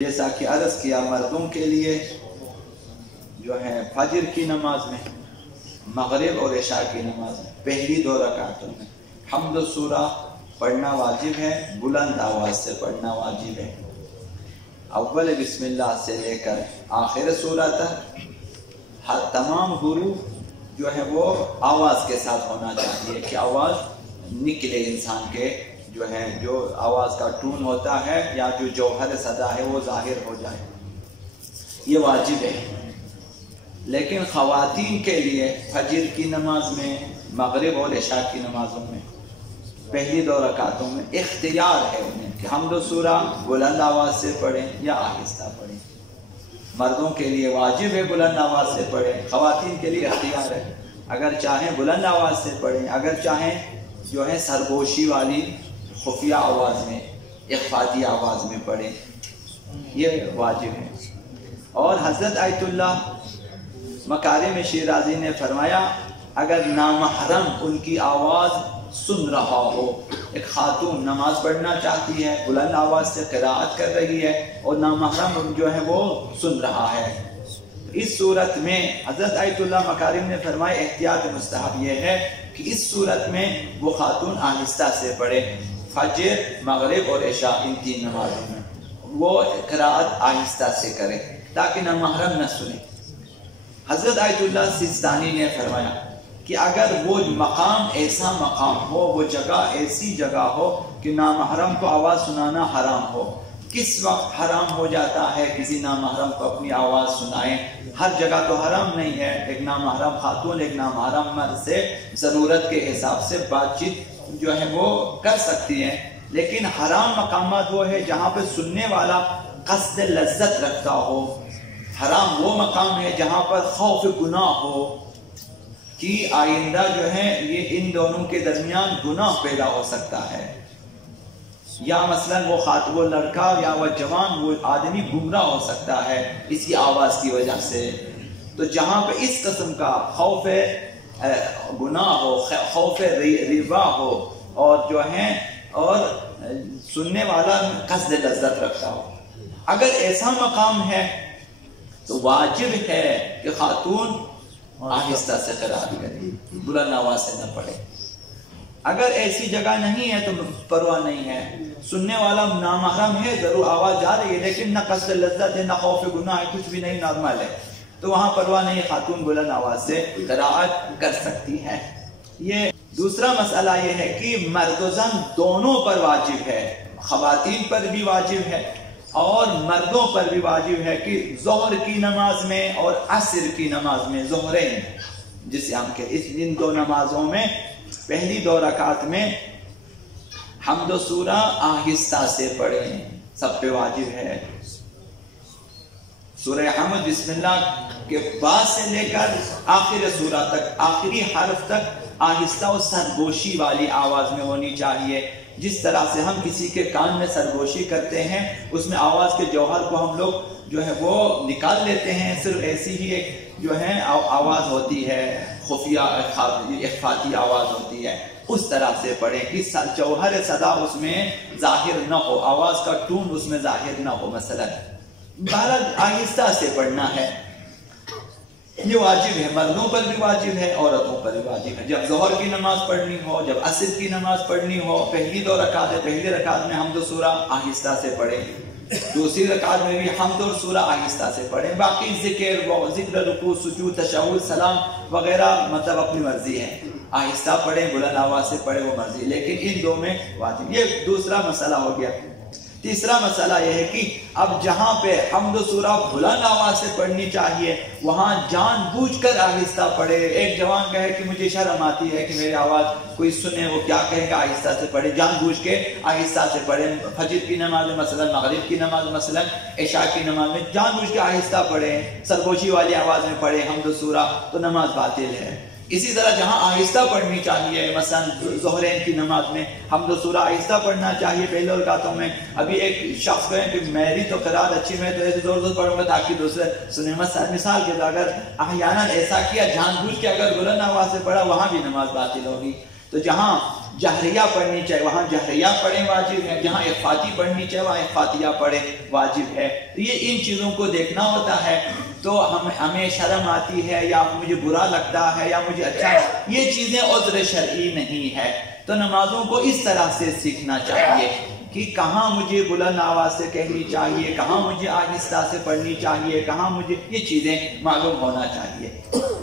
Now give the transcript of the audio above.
جیسا کہ عرض کیا مردوں کے لیے جو ہے فجر کی نماز میں، مغرب اور عشاء کی نماز میں پہلی 2 رکعتوں میں حمد و سورہ پڑھنا واجب ہے، بلند آواز سے پڑھنا واجب ہے۔ اول بسم اللہ سے لے کر آخر سورہ تک ہر تمام حروف جو ہے وہ آواز کے ساتھ ہونا چاہیے کہ آواز نکلے انسان کے، جو ہے جو آواز کا ٹون ہوتا ہے یا جو جوہر صدا ہے وہ ظاہر ہو جائے، یہ واجب ہے۔ لیکن خواتین کے لیے فجر کی نماز میں، مغرب اور عشاء کی نمازوں میں پہلی 2 رکعتوں میں اختیار ہے انہیں کہ حمد و سورہ بلند آواز سے پڑھیں یا آہستہ پڑھیں۔ مردوں کے لیے واجب ہے بلند آواز سے پڑھیں، خواتین کے لیے اختیار ہے، اگر چاہیں بلند آواز سے پڑھیں، اگر چاہیں جو ہے سرگوشی والی خفیہ آواز میں، اخفاتی آواز میں پڑھیں، یہ واجب ہے۔ اور حضرت آیت اللہ مکارم شیرازی نے فرمایا اگر نامحرم ان کی آواز سن رہا ہو، ایک خاتون نماز پڑھنا چاہتی ہے، بلند آواز سے قراءت کر رہی ہے اور نامحرم جو ہے وہ سن رہا ہے، اس صورت میں حضرت آیت اللہ مکارم نے فرمایا احتیاط مستحب یہ ہے کہ اس صورت میں وہ خاتون آہستہ سے پڑھے، فجر، مغرب اور عشاء ان 3 نمازوں میں وہ قراءت آہستہ سے کرے تاکہ نامحرم نہ سنے۔ حضرت آیت اللہ سیستانی نے فرمایا کہ اگر وہ مقام ایسا مقام ہو، وہ جگہ ایسی جگہ ہو کہ نامحرم کو آواز سنانا حرام ہو، کس وقت حرام ہو جاتا ہے کسی نامحرم کو اپنی آواز سنائیں؟ ہر جگہ تو حرام نہیں ہے، ایک نامحرم خاتون ایک نامحرم مرد سے ضرورت کے حساب سے بات چیت جو ہے وہ کر سکتی ہیں، لیکن حرام مقامات وہ ہے جہاں پہ سننے والا قصد لذت رکھتا ہو، حرام وہ مقام ہے جہاں پر خوف گناہ ہو کہ آئندہ جو ہے یہ ان دونوں کے درمیان گناہ پیدا ہو سکتا ہے، یا مثلا وہ لڑکا یا وہ جوان وہ آدمی گمراہ ہو سکتا ہے اسی آواز کی وجہ سے۔ تو جہاں پہ اس قسم کا خوف گناہ ہو، خوف ربا ہو، اور جو ہے اور سننے والا قصد لذت رکھتا ہو، اگر ایسا مقام ہے تو واجب ہے کہ خاتون آہستہ سے قراءت کرے، بلند آواز سے نہ پڑھے۔ اگر ایسی جگہ نہیں ہے تو پرواہ نہیں ہے، سننے والا نامحرم ہے، ضرور آواز جا رہی ہے لیکن نہ قصد لذت ہے نہ خوف گناہ ہے، کچھ بھی نہیں، نارمل ہے، تو وہاں پرواہ نہیں، خاتون بلند آواز سے قراءت کر سکتی ہے۔ یہ دوسرا مسئلہ یہ ہے کہ مرد و زن دونوں پر واجب ہے، خواتین پر بھی واجب ہے اور مردوں پر بھی واجب ہے کہ ظہر کی نماز میں اور عصر کی نماز میں، ظہرین جسے ہم کہتے ہیں، ان 2 نمازوں میں پہلی 2 رکعت میں حمد و سورہ آہستہ سے پڑھیں، سب پہ واجب ہے۔ سورہ حمد بسم اللہ کے بعد سے لے کر آخر سورہ تک، آخری حرف تک آہستہ و سرگوشی والی آواز میں ہونی چاہیے، جس طرح سے ہم کسی کے کان میں سرگوشی کرتے ہیں اس میں آواز کے جوہر کو ہم لوگ جو ہے وہ نکال لیتے ہیں، صرف ایسی ہی ایک جو ہے آواز ہوتی ہے، خفیہ اخفاتی آواز ہوتی ہے، اس طرح سے پڑھیں کہ جوہر صدا اس میں ظاہر نہ ہو، آواز کا ٹون اس میں ظاہر نہ ہو، مثلا بہرحال آہستہ سے پڑھنا ہے، یہ واجب ہے، مردوں پر بھی واجب ہے، عورتوں پر بھی واجب ہے۔ جب ظہر کی نماز پڑھنی ہو، جب عصر کی نماز پڑھنی ہو، پہلی 2 رکعت ہے، پہلی رکعت میں حمد و سورہ آہستہ سے پڑھیں، دوسری رکعت میں بھی حمد اور سورہ آہستہ سے پڑھیں، باقی ذکر رکوع سجود تشہد سلام وغیرہ مطلب اپنی مرضی ہے، آہستہ پڑھیں بلند آواز سے پڑھیں وہ مرضی، لیکن ان 2 میں واجب۔ یہ دوسرا مسئلہ ہو گیا۔ تیسرا مسئلہ یہ ہے کہ اب جہاں پہ حمد و سورہ بلند آواز سے پڑھنی چاہیے وہاں جان بوجھ کر آہستہ پڑھے۔ ایک جوان کہے کہ مجھے شرم آتی ہے کہ میری آواز کوئی سنے، وہ کیا کہے گا، آہستہ سے پڑھے، جان بوجھ کے آہستہ سے پڑھے، فجر کی نماز میں مثلا، مغرب کی نماز میں مثلا، عشاء کی نماز میں جان بوجھ کے آہستہ پڑھے، سرگوشی والی آواز میں پڑھے حمد و سورہ، تو نماز باطل ہے۔ اسی طرح جہاں آہستہ پڑھنی چاہیے، مثلا ظہرین کی نماز میں حمد و سورہ آہستہ پڑھنا چاہیے پہلے رکعتوں میں، ابھی ایک شخص کہے کہ میری تو قرآن اچھی، میں تو ایسے زور زور پڑھوں گا تاکہ دوسرے سنیں، مثال کے اگر احیانا ایسا کیا جان بوجھ کے اگر بلند آواز سے پڑھا وہاں بھی نماز باطل ہوگی۔ تو جہاں جہریہ پڑھنی چاہیے وہاں جہریہ پڑھیں واجب ہے، جہاں اخفاتی پڑھنی چاہیے وہاں اخفاتیہ پڑھیں واجب ہے۔ یہ ان چیزوں کو دیکھنا ہوتا ہے، تو ہمیں شرم آتی ہے یا مجھے برا لگتا ہے یا مجھے اچھا، یہ چیزیں عذر شرعی نہیں ہے۔ تو نمازوں کو اس طرح سے سیکھنا چاہیے کہ کہاں مجھے بلند آواز سے کہنی چاہیے، کہاں مجھے آہستہ سے پڑھنی چاہیے، کہاں مجھے، یہ چیزیں معلوم ہونا چاہیے۔